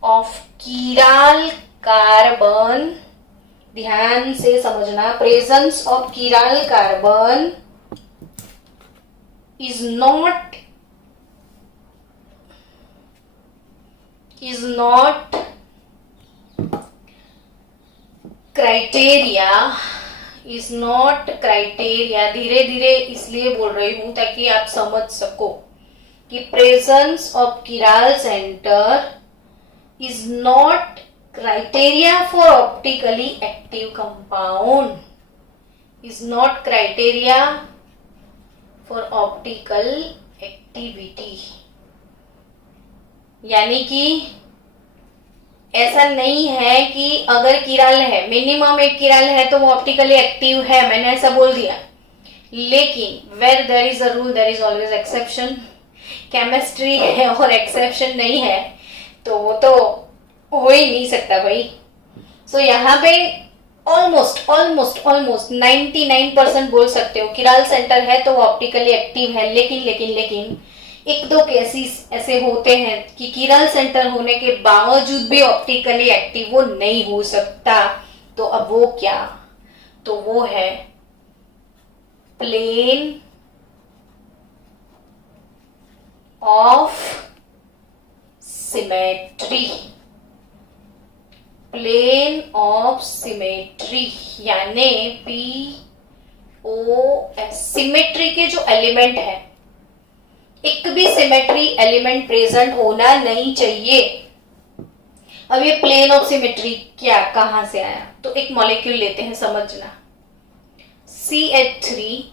ऑफ किराल कार्बन, ध्यान से समझना, presence of chiral carbon is not criteria. धीरे धीरे इसलिए बोल रही हूं ताकि आप समझ सको कि presence of chiral centre is not criteria for optically active compound, is not criteria for optical activity. यानी कि ऐसा नहीं है कि अगर किराल है, मिनिमम 1 किराल है तो वो ऑप्टिकली एक्टिव है, मैंने ऐसा बोल दिया। लेकिन where there is a rule there is always exception. Chemistry है और एक्सेप्शन नहीं है तो वो तो हो ही नहीं सकता भाई। सो यहाँ पे ऑलमोस्ट 99% बोल सकते हो किराल सेंटर है तो वो ऑप्टिकली एक्टिव है। लेकिन 1-2 केसेस ऐसे होते हैं कि किराल सेंटर होने के बावजूद भी ऑप्टिकली एक्टिव वो नहीं हो सकता। तो अब वो क्या, तो वो है plane of symmetry. Plane of symmetry यानी POS। सिमेट्री के जो एलिमेंट है, एक भी सिमेट्री एलिमेंट प्रेजेंट होना नहीं चाहिए। अब ये प्लेन ऑफ सिमेट्री क्या, कहां से आया, तो एक मॉलिक्यूल लेते हैं, समझना। CH3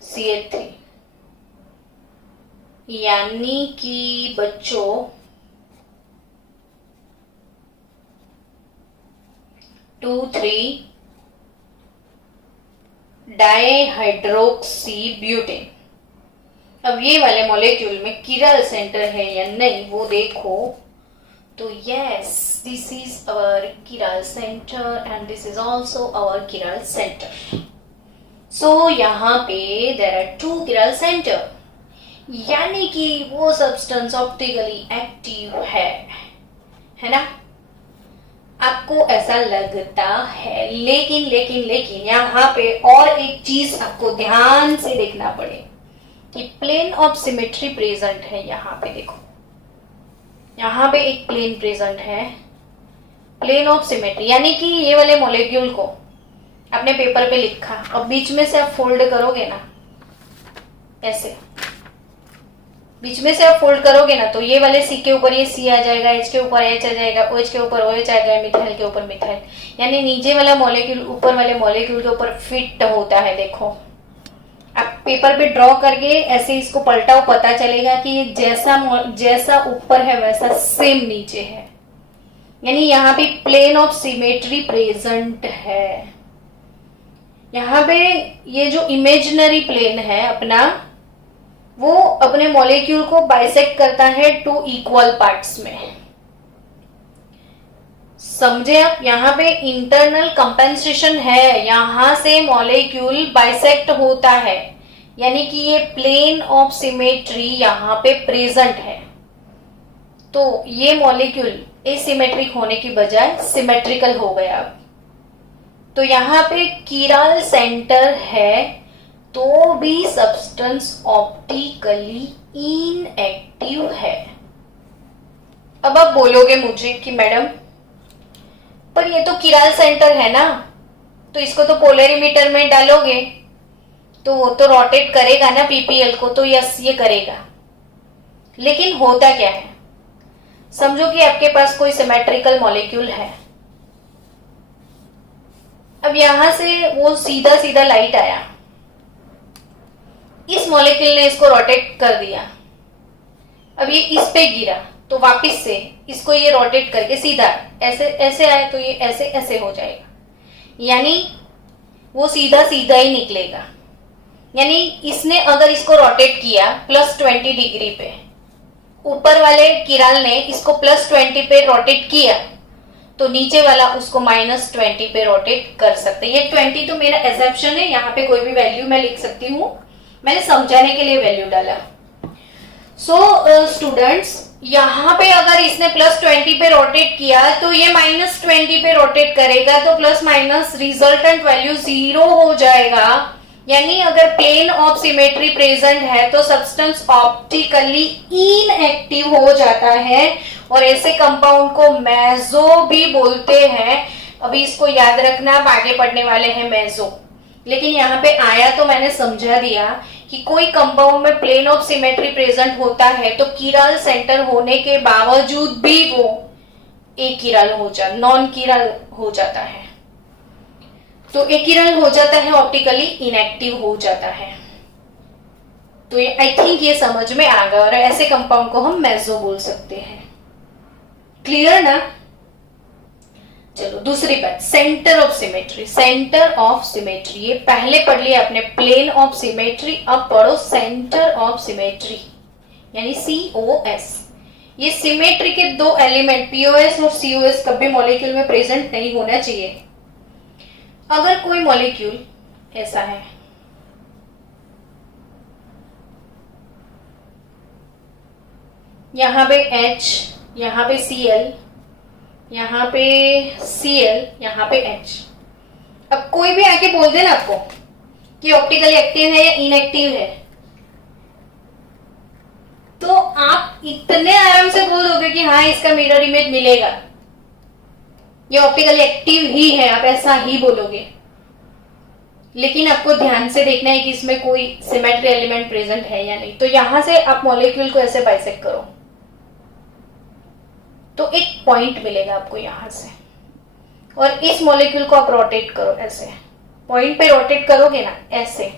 CH3 यानी कि बच्चों 2,3 डाइहाइड्रोक्सी ब्यूटेन। अब ये वाले मॉलिक्यूल में किरल सेंटर है या नहीं वो देखो, तो yes, this is our chiral centre and this is also our chiral centre. So यहाँ पे देयर आर 2 किरल सेंटर, यानी कि वो सब्सटेंस ऑप्टिकली एक्टिव है ना। आपको ऐसा लगता है, लेकिन लेकिन लेकिन यहाँ पे और एक चीज आपको ध्यान से देखना पड़े कि प्लेन ऑफ सिमेट्री प्रेजेंट है। यहाँ पे देखो, यहाँ पे एक प्लेन प्रेजेंट है, प्लेन ऑफ सिमेट्री, यानी कि ये वाले मॉलिक्यूल को अपने पेपर पे लिखा, अब बीच में से आप फोल्ड करोगे ना, ऐसे बीच में से आप फोल्ड करोगे ना, तो ये वाले C के ऊपर ये C आ जाएगा, H के ऊपर H आ जाएगा, OH के ऊपर OH आ जाएगा, मिथाइल के ऊपर मिथाइल, यानी नीचे वाला मॉलिक्यूल ऊपर वाले मॉलिक्यूल के ऊपर फिट होता है। देखो आप पेपर पे ड्रॉ करके ऐसे इसको पलटाओ, पता चलेगा कि जैसा ऊपर है वैसा सेम नीचे है, यानी यहाँ पे प्लेन ऑफ सिमेट्री प्रेजेंट है। यहाँ पे ये जो इमेजिनरी प्लेन है अपना, वो अपने मॉलिक्यूल को बाइसेक्ट करता है 2 इक्वल पार्ट्स में। समझे आप, यहाँ पे इंटरनल कंपेंसेशन है, यहां से मॉलिक्यूल बाइसेक्ट होता है, यानी कि ये प्लेन ऑफ सिमेट्री यहाँ पे प्रेजेंट है। तो ये मॉलिक्यूल एसिमेट्रिक होने की बजाय सिमेट्रिकल हो गया। तो यहाँ पे किरल सेंटर है, तो भी सब्सटेंस ऑप्टिकली इनएक्टिव है। अब आप बोलोगे मुझे कि मैडम पर ये तो किरल सेंटर है ना, तो इसको तो पोलरिमीटर में डालोगे तो वो तो रोटेट करेगा ना PPL को, तो यस ये करेगा। लेकिन होता क्या है, समझो कि आपके पास कोई सिमेट्रिकल मॉलिक्यूल है, अब यहां से वो सीधा सीधा लाइट आया, इस मॉलिक्यूल ने इसको रोटेट कर दिया, अब ये इस पे गिरा तो वापस से इसको ये रोटेट करके सीधा ऐसे ऐसे आए तो ये ऐसे ऐसे हो जाएगा, यानी वो सीधा सीधा ही निकलेगा। यानी इसने अगर इसको रोटेट किया +20 डिग्री पे, ऊपर वाले किरल ने इसको +20 पे रोटेट किया, तो नीचे वाला उसको -20 पे रोटेट कर सकते हैं। ये 20 तो मेरा एजम्पशन है, यहाँ पे कोई भी वैल्यू मैं लिख सकती हूँ, मैंने समझाने के लिए वैल्यू डाला। सो स्टूडेंट्स, यहाँ पे अगर इसने +20 पे रोटेट किया तो ये -20 पे रोटेट करेगा, तो प्लस माइनस रिजल्टेंट वैल्यू 0 हो जाएगा। यानी अगर प्लेन ऑफ सिमेट्री प्रेजेंट है तो सब्सटेंस ऑप्टिकली इनएक्टिव हो जाता है, और ऐसे कंपाउंड को मेसो भी बोलते हैं। अभी इसको याद रखना, आप आगे पढ़ने वाले हैं मेसो। लेकिन यहाँ पे आया तो मैंने समझा दिया कि कोई कंपाउंड में प्लेन ऑफ सिमेट्री प्रेजेंट होता है तो किरल सेंटर होने के बावजूद भी वो एकिरल हो जाता, नॉन किरल हो जाता है। तो एकिरल हो जाता है, ऑप्टिकली इनएक्टिव हो जाता है। तो ये आई थिंक ये समझ में आ गया, और ऐसे कंपाउंड को हम मेसो बोल सकते हैं। क्लियर ना? चलो दूसरी बात, centre of symmetry. Centre of symmetry ये पहले पढ़ लिया आपने, प्लेन ऑफ सिमेट्री, अब पढ़ो सेंटर ऑफ सिमेट्री यानी COS। ये सिमेट्री के 2 एलिमेंट POS और COS कभी मॉलिक्यूल में प्रेजेंट नहीं होना चाहिए। अगर कोई मॉलिक्यूल ऐसा है, यहाँ पे H, यहाँ पे Cl, यहाँ पे Cl, यहाँ पे H। अब कोई भी आके बोल दे ना आपको कि ऑप्टिकली एक्टिव है या इनएक्टिव है, तो आप इतने आराम से बोल दोगे कि हाँ इसका मिरर इमेज मिलेगा, ये ऑप्टिकली एक्टिव ही है, आप ऐसा ही बोलोगे। लेकिन आपको ध्यान से देखना है कि इसमें कोई सिमेट्री एलिमेंट प्रेजेंट है या नहीं। तो यहां से आप मॉलिक्यूल को ऐसे बाइसेक्ट करो तो एक पॉइंट मिलेगा आपको यहां से, और इस मॉलिक्यूल को आप रोटेट करो ऐसे, पॉइंट पे रोटेट करोगे ना, ऐसे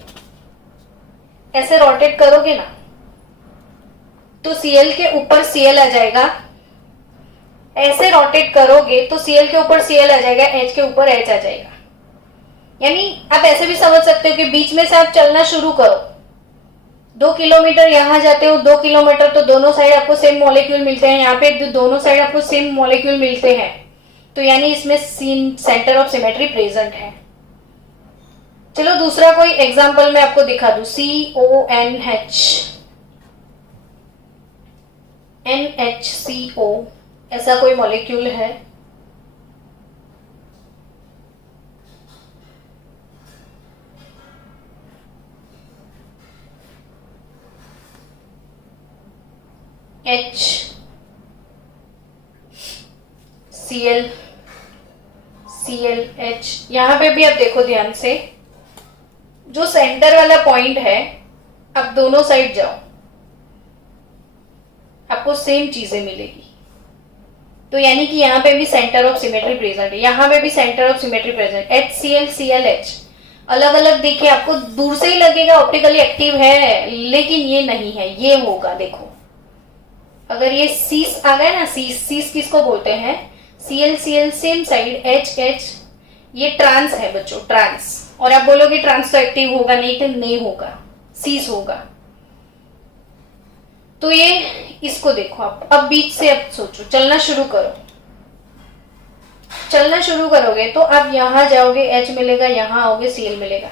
ऐसे रोटेट करोगे ना, तो Cl के ऊपर Cl आ जाएगा। ऐसे रोटेट करोगे तो Cl के ऊपर Cl आ जाएगा, H के ऊपर H आ जाएगा। यानी आप ऐसे भी समझ सकते हो कि बीच में से आप चलना शुरू करो, 2 किलोमीटर यहां जाते हो, 2 किलोमीटर तो दोनों साइड आपको सेम मॉलिक्यूल मिलते हैं, यहाँ पे दोनों साइड आपको सेम मॉलिक्यूल मिलते हैं, तो यानी इसमें सेंटर ऑफ सिमेट्री प्रेजेंट है। चलो दूसरा कोई एग्जांपल मैं आपको दिखा दूं, CONH, NHCO, ऐसा कोई मॉलिक्यूल है। H, Cl, Cl, H। यहां पे भी आप देखो ध्यान से, जो सेंटर वाला पॉइंट है, आप दोनों साइड जाओ, आपको सेम चीजें मिलेगी। तो यानी कि यहां पे भी सेंटर ऑफ सिमेट्री प्रेजेंट है, यहां पे भी centre of symmetry present. HCl, ClH अलग अलग दिखे, आपको दूर से ही लगेगा ऑप्टिकली एक्टिव है, लेकिन ये नहीं है, ये होगा। देखो अगर ये सीस आ गया ना, सीस किसको बोलते हैं, Cl सेम साइड, H, ये ट्रांस है बच्चों, ट्रांस। और आप बोलोगे ट्रांस तो एक्टिव होगा, नहीं तो नहीं होगा, सीस होगा। तो ये इसको देखो आप, अब बीच से अब सोचो, चलना शुरू करो, चलना शुरू करोगे तो आप यहां जाओगे, H मिलेगा, यहां आओगे Cl मिलेगा।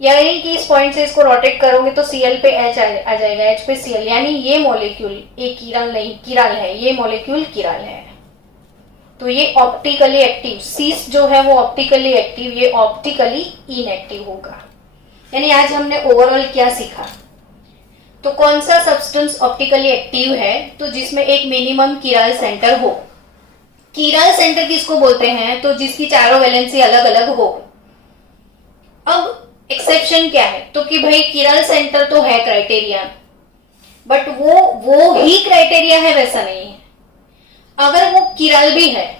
यानी कि इस पॉइंट से इसको रोटेट करोगे तो Cl पे H आ जाएगा, H पे Cl, यानी ये मॉलिक्यूल एक किरल नहीं, किरल है, ये मॉलिक्यूल किरल है। तो ये ऑप्टिकली एक्टिव, सीस जो है वो ऑप्टिकली एक्टिव, ये ऑप्टिकली इनएक्टिव होगा। यानी आज हमने ओवरऑल क्या सीखा, तो कौन सा सब्सटेंस ऑप्टिकली एक्टिव है, तो जिसमें एक मिनिमम किरल सेंटर हो। किरल सेंटर किसको बोलते हैं, तो जिसकी चारों वैलेंसी अलग अलग हो। अब एक्सेप्शन क्या है, तो कि भाई किरल सेंटर तो है क्राइटेरिया, बट वो ही क्राइटेरिया है वैसा नहीं है। अगर वो किरल भी है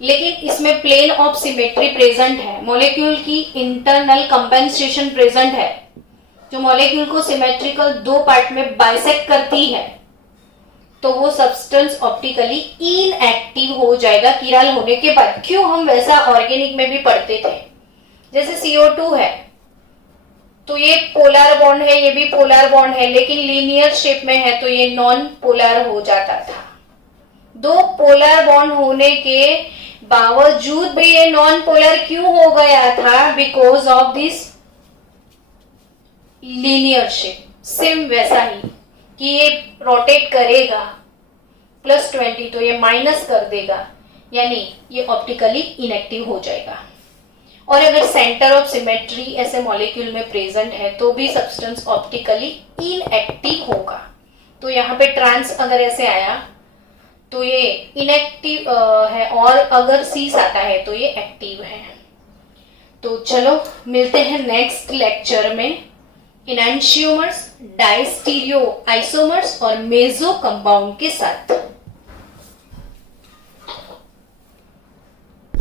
लेकिन इसमें प्लेन ऑफ सिमेट्री प्रेजेंट है, मॉलिक्यूल की इंटरनल कंपेंसेशन प्रेजेंट है, जो मॉलिक्यूल को सिमेट्रिकल 2 पार्ट में बाइसेक्ट करती है, तो वो सब्सटेंस ऑप्टिकली इनएक्टिव हो जाएगा किरल होने के बाद। क्यों, हम वैसा ऑर्गेनिक में भी पढ़ते थे, जैसे CO2 है तो ये पोलर बॉन्ड है, ये भी पोलर बॉन्ड है, लेकिन लीनियर शेप में है तो ये नॉन पोलर हो जाता था। 2 पोलर बॉन्ड होने के बावजूद भी ये नॉन पोलर क्यों हो गया था, because of this linear shape. Same वैसा ही कि ये रोटेट करेगा +20 तो ये माइनस कर देगा, यानी ये ऑप्टिकली इनएक्टिव हो जाएगा। और अगर सेंटर ऑफ सिमेट्री ऐसे मॉलिक्यूल में प्रेजेंट है तो भी सब्सटेंस ऑप्टिकली इनएक्टिव होगा। तो यहाँ पे ट्रांस अगर ऐसे आया तो ये इनएक्टिव है, और अगर सीस आता है तो ये एक्टिव है। तो चलो मिलते हैं नेक्स्ट लेक्चर में इनैंशियोमर्स, डायस्टीरियो आइसोमर्स और मेसो कंपाउंड के साथ।